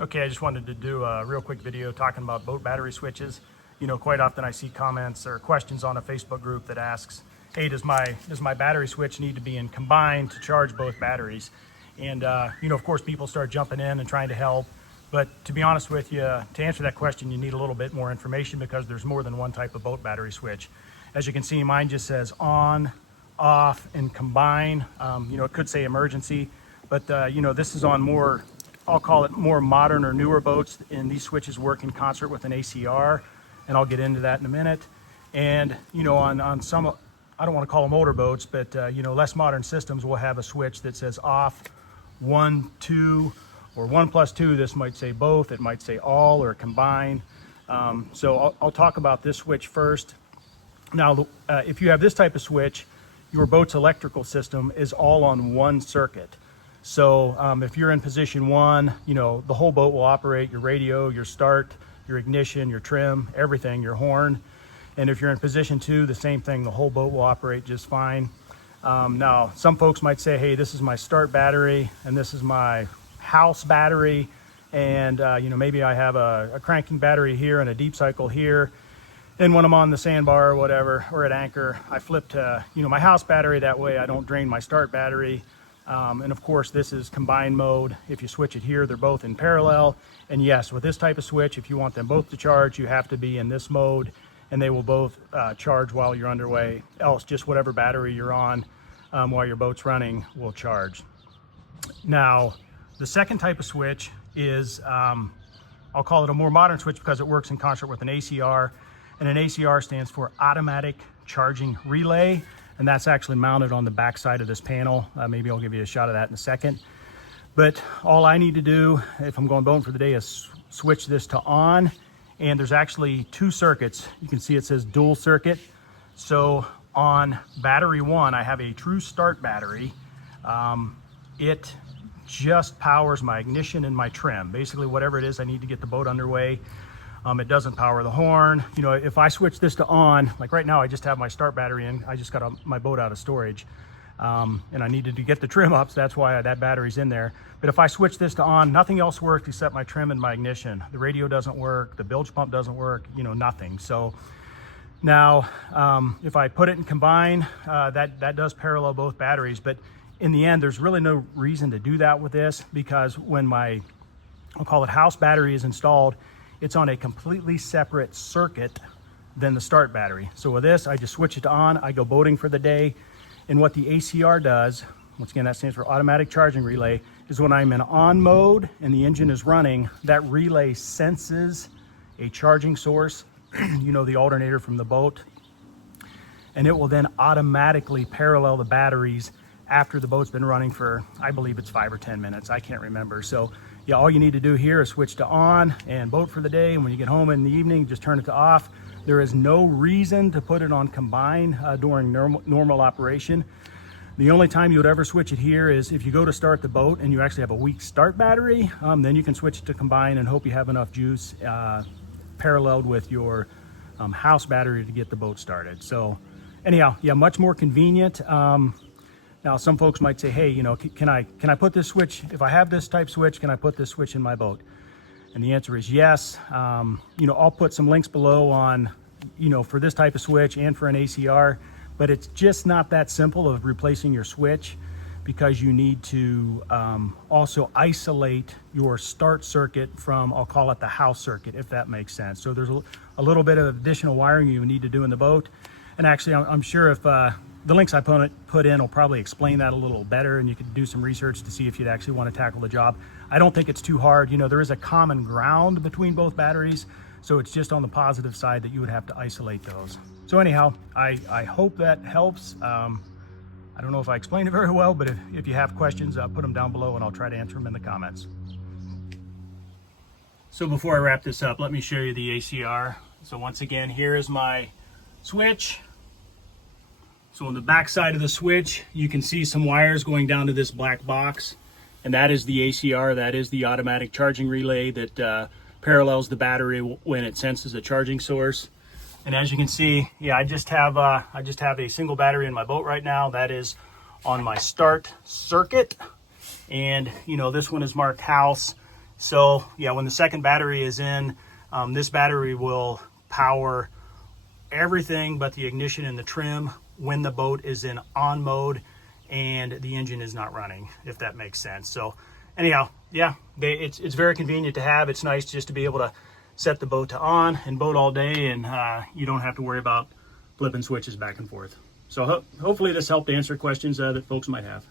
Okay, I just wanted to do a real quick video talking about boat battery switches. You know, quite often I see comments or questions on a Facebook group that asks, hey, does my battery switch need to be in combined to charge both batteries? And, you know, of course, people start jumping in and trying to help. But to be honest with you, to answer that question, you need a little bit more information because there's more than one type of boat battery switch. As you can see, mine just says on, off, and combine. You know, it could say emergency, but, you know, this is on more, I'll call it more modern or newer boats, and these switches work in concert with an ACR, and I'll get into that in a minute. And, you know, on some, I don't want to call them older boats, but, you know, less modern systems will have a switch that says off, 1, 2, or 1 plus 2. This might say both, it might say all or combine. So I'll talk about this switch first. Now, if you have this type of switch, your boat's electrical system is all on one circuit. So if you're in position 1, you know, the whole boat will operate, your radio, your start, your ignition, your trim, everything, your horn. And if you're in position 2, the same thing, the whole boat will operate just fine. Now, some folks might say, hey, this is my start battery and this is my house battery. And, you know, maybe I have a cranking battery here and a deep cycle here. And when I'm on the sandbar or whatever, or at anchor, I flip to, you know, my house battery. That way I don't drain my start battery. And of course, this is combined mode. If you switch it here, they're both in parallel. And yes, with this type of switch, if you want them both to charge, you have to be in this mode, and they will both charge while you're underway. Else, just whatever battery you're on while your boat's running will charge. Now, the second type of switch is, I'll call it a more modern switch because it works in concert with an ACR. And an ACR stands for automatic charging relay. And that's actually mounted on the back side of this panel. Maybe I'll give you a shot of that in a second. But all I need to do if I'm going boating for the day is switch this to on. And there's actually 2 circuits. You can see it says dual circuit. So on battery 1, I have a true start battery. It just powers my ignition and my trim. Basically whatever it is I need to get the boat underway. It doesn't power the horn. You know, if I switch this to on, like right now I just have my start battery in. I just got my boat out of storage. And I needed to get the trim up, so that's why that battery's in there. But if I switch this to on, nothing else works except my trim and my ignition. The radio doesn't work, the bilge pump doesn't work, you know, nothing. So now, if I put it in combine, that does parallel both batteries. But in the end, there's really no reason to do that with this, because when my, I'll call it house battery, is installed, it's on a completely separate circuit than the start battery. So with this, I just switch it to on, I go boating for the day. And what the ACR does, once again, that stands for automatic charging relay, is when I'm in on mode and the engine is running, that relay senses a charging source, you know, the alternator from the boat, and it will then automatically parallel the batteries after the boat's been running for, I believe it's 5 or 10 minutes. I can't remember. So yeah, all you need to do here is switch to on and boat for the day. And when you get home in the evening, just turn it to off. There is no reason to put it on combine during normal operation. The only time you would ever switch it here is if you go to start the boat and you actually have a weak start battery, then you can switch it to combine and hope you have enough juice paralleled with your house battery to get the boat started. So anyhow, yeah, much more convenient. Now, some folks might say, hey, you know, can I put this switch, if I have this type switch, can I put this switch in my boat? And the answer is yes. You know, I'll put some links below on, you know, for this type of switch and for an ACR, but it's just not that simple of replacing your switch, because you need to also isolate your start circuit from, I'll call it the house circuit, if that makes sense. So there's a little bit of additional wiring you need to do in the boat. And actually, I'm sure if the links I put in will probably explain that a little better, and you could do some research to see if you'd actually want to tackle the job. I don't think it's too hard. You know, there is a common ground between both batteries, so it's just on the positive side that you would have to isolate those. So anyhow, I hope that helps. I don't know if I explained it very well, but if you have questions, put them down below and I'll try to answer them in the comments. So before I wrap this up, let me show you the ACR. So once again, here is my switch. So on the back side of the switch, you can see some wires going down to this black box, and that is the ACR. That is the automatic charging relay that parallels the battery when it senses a charging source. And as you can see, yeah, I just have a single battery in my boat right now. That is on my start circuit, and you know, this one is marked house. So yeah, when the second battery is in, this battery will power everything but the ignition and the trim when the boat is in on mode and the engine is not running, if that makes sense. So anyhow, yeah, it's very convenient to have. It's nice just to be able to set the boat to on and boat all day, and you don't have to worry about flipping switches back and forth. So hopefully this helped answer questions that folks might have.